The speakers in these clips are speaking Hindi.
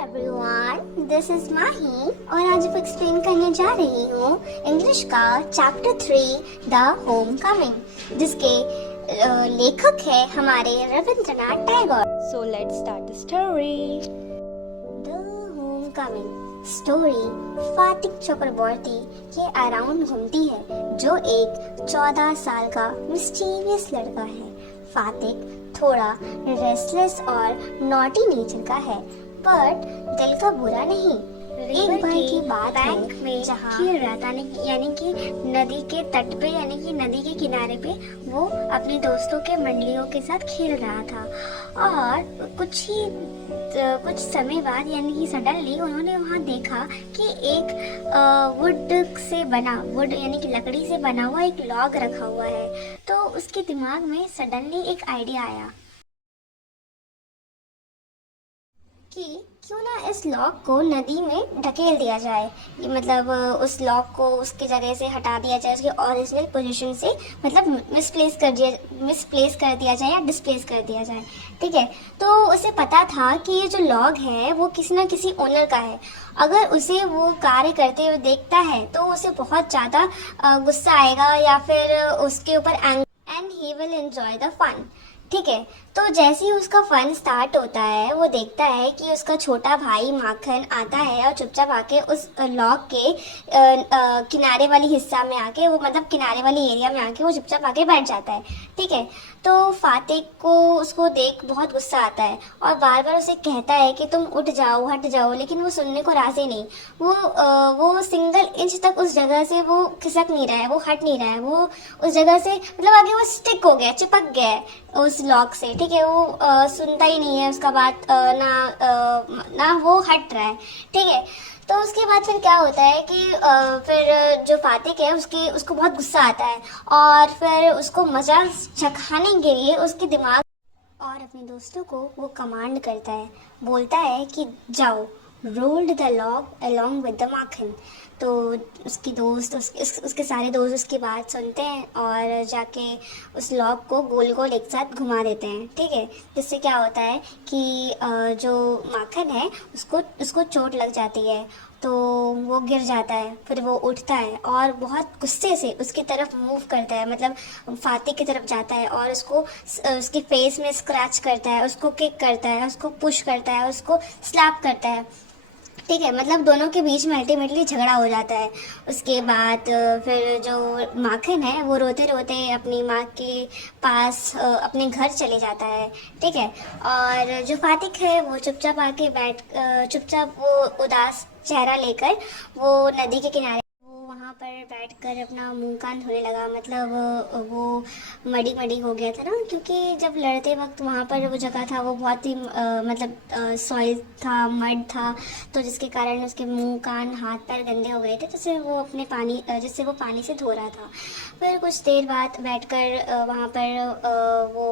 एवरीवन, दिस इज माही और आज मैं एक्सप्लेन करने जा रही हूँ इंग्लिश का चैप्टर 3 द होम कमिंग, जिसके लेखक है हमारे Rabindranath Tagore. So let's start the story. The homecoming story Phatik Chakravarti के अराउंड घूमती है, जो एक 14 साल का मिस्टीरियस लड़का है। फातिक थोड़ा रेस्टलेस और नॉटी नेचर का है, बट दिल का बुरा नहीं। एक बार की बात बैंक में जहाँ खेल रहा था, यानी कि नदी के तट पे, यानी कि नदी के किनारे पे वो अपने दोस्तों के मंडलियों के साथ खेल रहा था। और कुछ समय बाद, यानी कि सडनली उन्होंने वहाँ देखा कि एक वुड यानी कि लकड़ी से बना हुआ एक लॉग रखा हुआ है। तो उसके दिमाग में सडनली एक आइडिया आया कि क्यों ना इस लॉक को नदी में ढकेल दिया जाए, मतलब उस लॉक को उसकी जगह से हटा दिया जाए, उसकी ओरिजिनल पोजीशन से, मतलब मिसप्लेस कर दिया जाए या डिस्प्लेस कर दिया जाए। ठीक है, तो उसे पता था कि ये जो लॉग है वो किसी ना किसी ओनर का है। अगर उसे वो कार्य करते हुए देखता है तो उसे बहुत ज़्यादा गुस्सा आएगा, या फिर उसके ऊपर and he will enjoy the fun. ठीक है, तो जैसे ही उसका फन स्टार्ट होता है, वो देखता है कि उसका छोटा भाई माखन आता है और चुपचाप आके उस लॉक के किनारे वाली हिस्सा में आके, वो मतलब किनारे वाली एरिया में आके वो चुपचाप आके बैठ जाता है। ठीक है, तो फातिक को उसको देख बहुत गुस्सा आता है और बार बार उसे कहता है कि तुम उठ जाओ, हट जाओ, लेकिन वो सुनने को राजी नहीं। वो सिंगल इंच तक उस जगह से वो खिसक नहीं रहा है, वो हट नहीं रहा है, वो उस जगह से मतलब आगे वो स्टिक हो गया, चिपक गया है उस लॉक से। ठीक है, वो सुनता ही नहीं है उसका बात, ना वो हट रहा है। ठीक है, तो उसके बाद फिर क्या होता है कि फिर जो फातिक है उसको बहुत गुस्सा आता है, और फिर उसको मजा चखाने के लिए उसके दिमाग और अपने दोस्तों को वो कमांड करता है, बोलता है कि जाओ, rolled the log along with the Makhan. तो उसके सारे दोस्त उसकी बात सुनते हैं और जाके उस लॉग को गोल गोल एक साथ घुमा देते हैं। ठीक है, जिससे क्या होता है कि जो माखन है उसको चोट लग जाती है, तो वो गिर जाता है। फिर वो उठता है और बहुत गुस्से से उसकी तरफ मूव करता है, मतलब फातिक की तरफ जाता है और उसके फेस में स्क्रैच करता है, उसको किक करता है, उसको पुश करता है, उसको स्लैप करता है। ठीक है, मतलब दोनों के बीच में अल्टीमेटली झगड़ा हो जाता है। उसके बाद फिर जो माखन है वो रोते रोते अपनी माँ के पास अपने घर चले जाता है। ठीक है, और जो फातिक है वो चुपचाप वो उदास चेहरा लेकर वो नदी के किनारे वहाँ पर बैठकर अपना मुंह कान धोने लगा। मतलब वो मड़ी मड़ी हो गया था ना, क्योंकि जब लड़ते वक्त वहाँ पर वो जगह था वो बहुत ही मतलब सॉइल था, मड था, तो जिसके कारण उसके मुंह कान हाथ पैर गंदे हो गए थे, जिससे वो पानी से धो रहा था। फिर कुछ देर बाद बैठकर वहाँ पर वो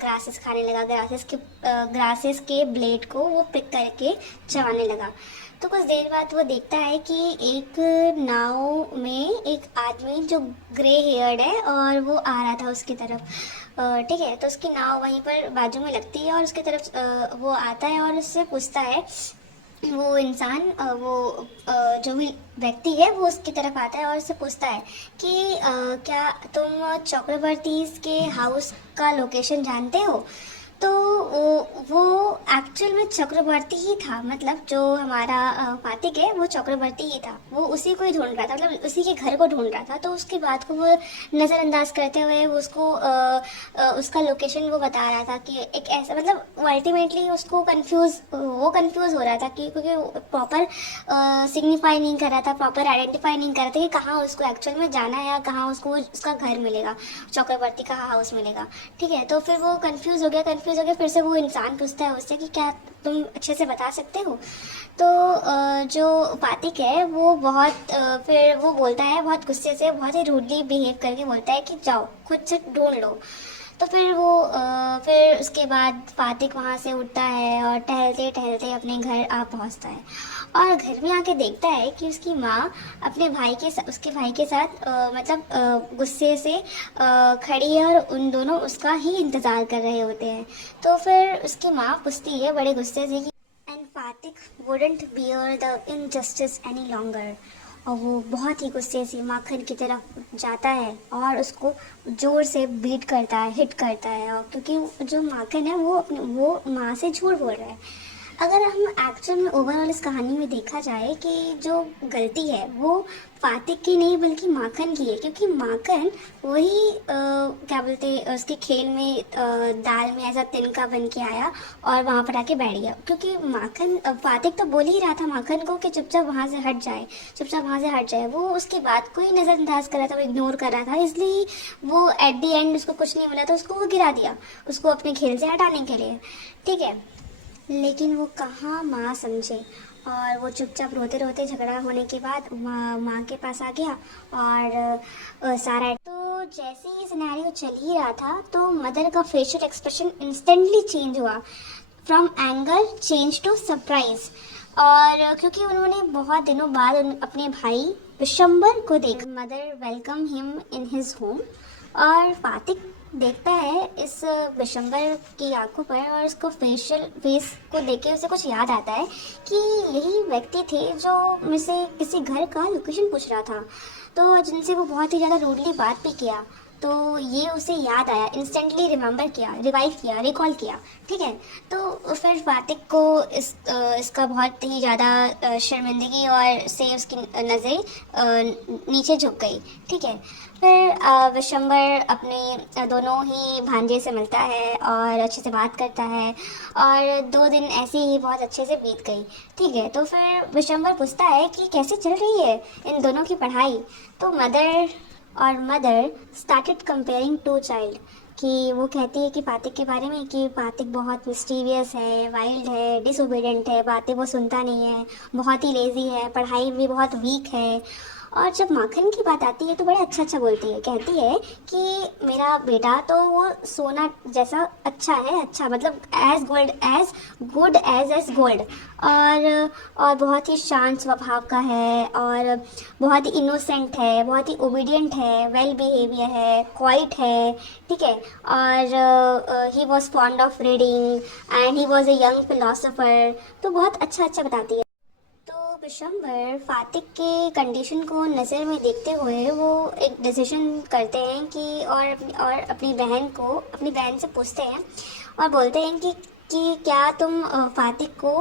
ग्रासेस खाने लगा, ग्रासेस के ब्लेड को वो पिक करके चबाने लगा। तो कुछ देर बाद वो देखता है कि एक नाव में एक आदमी जो ग्रे हेयर्ड है और वो आ रहा था उसकी तरफ। ठीक है, तो उसकी नाव वहीं पर बाजू में लगती है और उसकी तरफ वो आता है और उससे पूछता है, वो इंसान जो भी व्यक्ति है वो उसकी तरफ आता है और उससे पूछता है कि क्या तुम चक्रवर्ती के हाउस का लोकेशन जानते हो? तो वो एक्चुअल में चक्रवर्ती ही था, मतलब जो हमारा फातिक है वो चक्रवर्ती ही था, वो उसी को ही ढूंढ रहा था, मतलब उसी के घर को ढूंढ रहा था। तो उसकी बात को वो नज़रअंदाज करते हुए उसका लोकेशन वो बता रहा था कि एक ऐसा, मतलब वो अल्टीमेटली उसको कंफ्यूज हो रहा था कि क्योंकि प्रॉपर सिग्निफाई नहीं कर रहा था, प्रॉपर आइडेंटिफाई नहीं कर रहा था कि कहाँ उसको एक्चुअल में जाना है या कहाँ उसको उसका घर मिलेगा, चक्रवर्ती का हाउस मिलेगा। ठीक है, तो फिर वो कंफ्यूज हो गया। फिर से वो इंसान पूछता है उससे कि क्या तुम अच्छे से बता सकते हो? तो जो फातिक है वो फिर वो बोलता है बहुत गुस्से से, बहुत ही रूडली बिहेव करके बोलता है कि जाओ खुद से ढूंढ लो। तो फिर उसके बाद फातिक वहाँ से उठता है और टहलते टहलते अपने घर आ पहुँचता है, और घर में आके देखता है कि उसकी माँ उसके भाई के साथ मतलब गुस्से से खड़ी है और उन दोनों उसका ही इंतज़ार कर रहे होते हैं। तो फिर उसकी माँ पूछती है बड़े गुस्से से कि and Phatik wouldn't bear the injustice any longer, और वो बहुत ही गुस्से से माखन की तरफ जाता है और उसको जोर से बीट करता है, हिट करता है। और क्योंकि जो माखन है वो माँ से झूठ बोल रहा है। अगर हम एक्चुअल में ओवरऑल इस कहानी में देखा जाए कि जो गलती है वो फातिक की नहीं बल्कि माखन की है, क्योंकि माखन वही क्या बोलते हैं उसके खेल में दाल में ऐसा तिनका बन के आया और वहाँ पर आके बैठ गया। क्योंकि माखन फातिक तो बोल ही रहा था माखन को कि चुपचाप वहाँ से हट जाए, चुपचाप वहाँ से हट जाए। वो उसकी बात को ही नज़रअंदाज कर रहा था, वो इग्नोर कर रहा था, इसलिए वो एट दी एंड उसको कुछ नहीं मिला तो उसको वो गिरा दिया, उसको अपने खेल से हटाने के लिए। ठीक है, लेकिन वो कहाँ माँ समझे, और वो चुपचाप रोते रोते झगड़ा होने के बाद माँ के पास आ गया और सारा। तो जैसे ही सिनेरियो चल ही रहा था तो मदर का फेशियल एक्सप्रेशन इंस्टेंटली चेंज हुआ, from anger change to surprise. और क्योंकि उन्होंने बहुत दिनों बाद अपने भाई विशंबर को देखा, mother welcome him in his home. और फातिक देखता है इस विशंबर की आंखों पर और उसको फेस को देख के उसे कुछ याद आता है कि यही व्यक्ति थे जो मुझसे किसी घर का लोकेशन पूछ रहा था, तो जिनसे वो बहुत ही ज़्यादा रूडली बात भी किया। तो ये उसे याद आया, इंस्टेंटली रिमेंबर किया, रिवाइव किया, रिकॉल किया। ठीक है, तो फिर फातिक को इसका बहुत ही ज़्यादा शर्मिंदगी और से उसकी नज़रें नीचे झुक गई। ठीक है, फिर विशंबर अपने दोनों ही भांजे से मिलता है और अच्छे से बात करता है और 2 दिन ऐसे ही बहुत अच्छे से बीत गई। ठीक है, तो फिर विशंबर पूछता है कि कैसे चल रही है इन दोनों की पढ़ाई। तो mother started comparing two child, कि वो कहती है कि फातिक के बारे में कि फातिक बहुत मिस्टीरियस है, वाइल्ड है, डिसोबीडियंट है, बातें वो सुनता नहीं है, बहुत ही लेजी है, पढ़ाई भी बहुत वीक है। और जब माखन की बात आती है तो बड़ा अच्छा बोलती है, कहती है कि मेरा बेटा तो वो सोना जैसा अच्छा है, अच्छा मतलब एज गुड एज गोल्ड। और बहुत ही शांत स्वभाव का है और बहुत ही इनोसेंट है, बहुत ही ओबीडियंट है, वेल बिहेवियर है, क्वाइट है। ठीक है, और he was fond of reading and he was a young philosopher. तो बहुत अच्छा बताती है। तो विशंबर फातिक के कंडीशन को नज़र में देखते हुए वो एक डिसीजन करते हैं कि और अपनी बहन से पूछते हैं और बोलते हैं कि क्या तुम फातिक को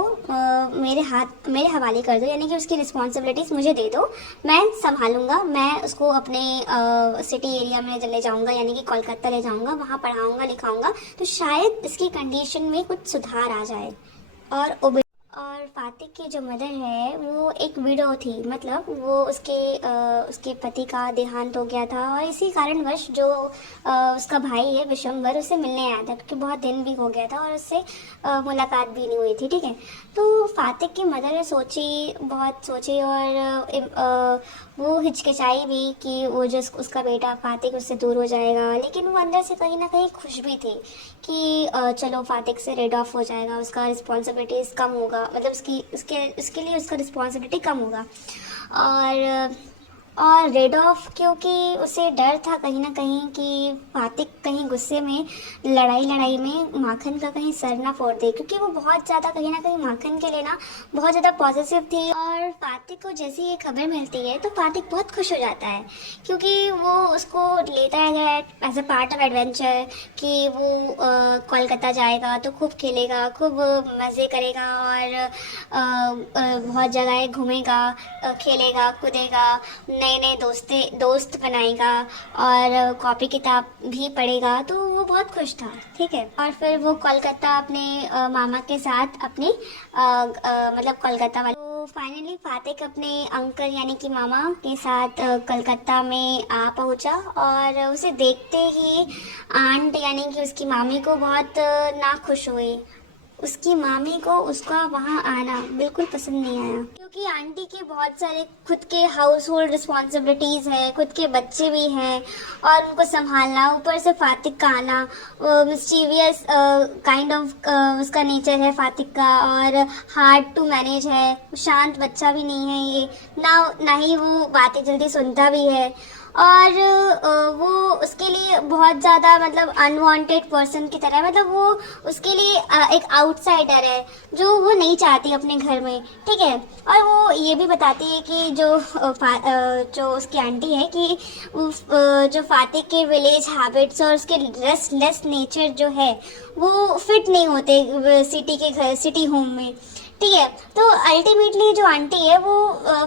मेरे हवाले कर दो, यानी कि उसकी रिस्पॉन्सिबिलिटीज़ मुझे दे दो, मैं संभालूंगा, मैं उसको अपने सिटी एरिया में ले जाऊंगा, यानी कि कोलकाता ले जाऊंगा, वहाँ पढ़ाऊंगा लिखाऊंगा, तो शायद इसकी कंडीशन में कुछ सुधार आ जाए। और फातिक की जो मदर है वो एक विडो थी, मतलब वो उसके पति का देहांत हो गया था और इसी कारणवश जो उसका भाई है विशंबर उसे मिलने आया था, क्योंकि बहुत दिन भी हो गया था और उससे मुलाकात भी नहीं हुई थी। ठीक है, तो फातिक की मदर ने बहुत सोची और वो हिचकिचाई भी कि वो जो उसका बेटा फातिक उससे दूर हो जाएगा, लेकिन वो अंदर से कहीं ना कहीं खुश भी थी कि चलो फातिक से रेड ऑफ हो जाएगा, उसका रिस्पॉन्सिबिलिटीज़ कम होगा, मतलब इसके लिए उसका रिस्पॉन्सिबिलिटी कम होगा। और रेड ऑफ क्योंकि उसे डर था कहीं ना कहीं कि फातिक कहीं गुस्से में लड़ाई में माखन का कहीं सर ना फोड़ दे, क्योंकि वो बहुत ज़्यादा कहीं ना कहीं माखन के लिए ना बहुत ज़्यादा पॉजिटिव थी। और फातिक को जैसे ये खबर मिलती है तो फातिक बहुत खुश हो जाता है, क्योंकि वो उसको लेता है as a part of adventure कि वो कोलकाता जाएगा तो खूब खेलेगा, खूब मज़े करेगा और बहुत जगह घूमेगा, खेलेगा कूदेगा, नए दोस्त बनाएगा और कॉपी किताब भी पढ़ेगा। तो वो बहुत खुश था। ठीक है, और फिर वो कोलकाता अपने मामा के साथ अपने मतलब कोलकाता वाले, तो फाइनली फातिक अपने अंकल यानी कि मामा के साथ कलकत्ता में आ पहुंचा और उसे देखते ही आंट यानी कि उसकी मामी को बहुत नाखुश हुई। उसकी मामी को उसका वहाँ आना बिल्कुल पसंद नहीं आया, क्योंकि आंटी के बहुत सारे खुद के हाउस होल्ड रिस्पॉन्सिबिलिटीज़ हैं, खुद के बच्चे भी हैं और उनको संभालना, ऊपर से फातिक का आना, मिस्टीवियस काइंड ऑफ उसका नेचर है फातिक का और हार्ड टू मैनेज है, शांत बच्चा भी नहीं है ये, ना ही वो बातें जल्दी सुनता भी है और वो उसके लिए बहुत ज़्यादा मतलब अनवांटेड पर्सन की तरह, मतलब वो उसके लिए एक आउटसाइडर है जो वो नहीं चाहती अपने घर में, ठीक है। और वो ये भी बताती है कि जो उसकी आंटी है कि जो फातिक के विलेज हैबिट्स और उसके रेस्टलेस नेचर जो है वो फिट नहीं होते सिटी होम में, ठीक है। तो अल्टीमेटली जो आंटी है वो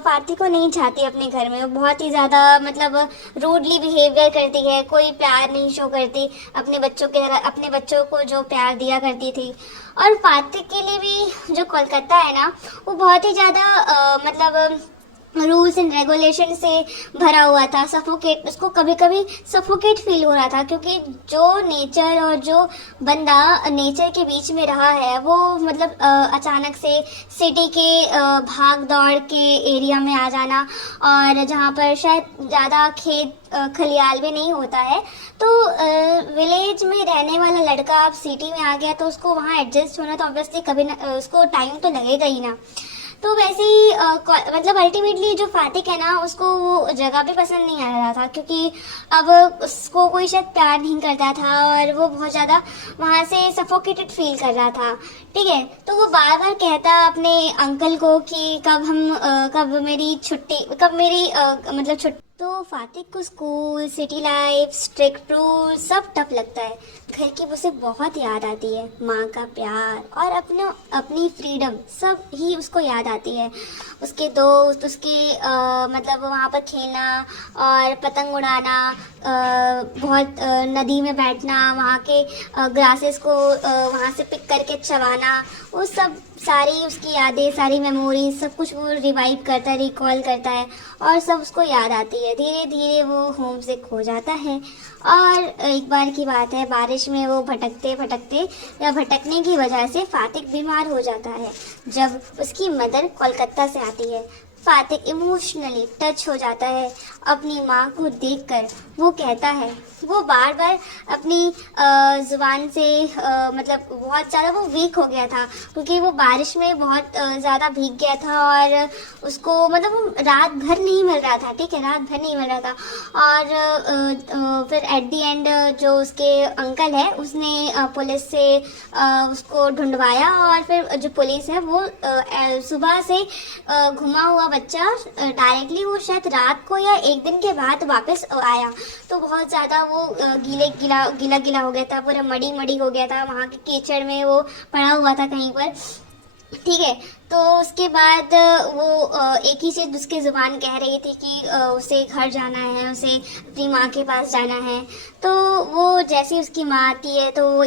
फातिक को नहीं चाहती अपने घर में। वो बहुत ही ज़्यादा मतलब रूडली बिहेवियर करती है, कोई प्यार नहीं शो करती अपने बच्चों के तरह, अपने बच्चों को जो प्यार दिया करती थी। और फातिक के लिए भी जो कोलकाता है ना, वो बहुत ही ज़्यादा मतलब रूल्स एंड रेगुलेशन से भरा हुआ था। सफोकेट, उसको कभी कभी सफोकेट फील हो रहा था, क्योंकि जो नेचर और जो बंदा नेचर के बीच में रहा है वो मतलब अचानक से सिटी के भाग दौड़ के एरिया में आ जाना, और जहाँ पर शायद ज़्यादा खेत खलियाल भी नहीं होता है, तो विलेज में रहने वाला लड़का अब सिटी में आ गया तो उसको वहाँ एडजस्ट होना तो ऑब्वियसली कभी ना, उसको टाइम तो लगेगा ही ना। तो वैसे ही मतलब अल्टीमेटली जो फातिक है ना, उसको वो जगह भी पसंद नहीं आ रहा था, क्योंकि अब उसको कोई शायद प्यार नहीं करता था और वो बहुत ज़्यादा वहाँ से सफोकेटेड फील कर रहा था, ठीक है। तो वो बार बार कहता अपने अंकल को कि कब मेरी मतलब छुट्टी। तो फातिक को school, city life, strict rule सब टफ लगता है। घर की उसे बहुत याद आती है, माँ का प्यार और अपनी फ्रीडम सब ही उसको याद आती है। उसके दोस्त, उसके मतलब वहाँ पर खेलना और पतंग उड़ाना, बहुत नदी में बैठना, वहाँ के ग्रासेस को वहाँ से पिक करके चबाना, वो सब सारी उसकी यादें, सारी मेमोरीज, सब कुछ वो रिवाइव करता है, रिकॉल करता है और सब उसको याद आती है। धीरे धीरे वो होम से खो जाता है और एक बार की बात है, बारिश में वो भटकते भटकते या भटकने की वजह से फातिक बीमार हो जाता है। जब उसकी मदर कोलकाता से आती है, फातिक इमोशनली टच हो जाता है अपनी माँ को देखकर। वो कहता है, वो बार बार अपनी ज़ुबान से मतलब बहुत ज़्यादा वो वीक हो गया था, क्योंकि वो बारिश में बहुत ज़्यादा भीग गया था और उसको मतलब वो रात भर नहीं मिल रहा था, ठीक है, रात भर नहीं मिल रहा था। और फिर एट द एंड जो उसके अंकल है उसने पुलिस से उसको ढूंढवाया, और फिर जो पुलिस है वो सुबह से घुमा हुआ बच्चा डायरेक्टली वो शायद रात को या एक दिन के बाद वापस आया। तो बहुत ज़्यादा वो गीला हो गया था, पूरा मड़ी हो गया था, वहाँ के कीचड़ में वो पड़ा हुआ था कहीं पर, ठीक है। तो उसके बाद वो एक ही चीज़ उसकी ज़ुबान कह रही थी कि उसे घर जाना है, उसे अपनी माँ के पास जाना है। तो वो जैसे उसकी माँ आती है तो वो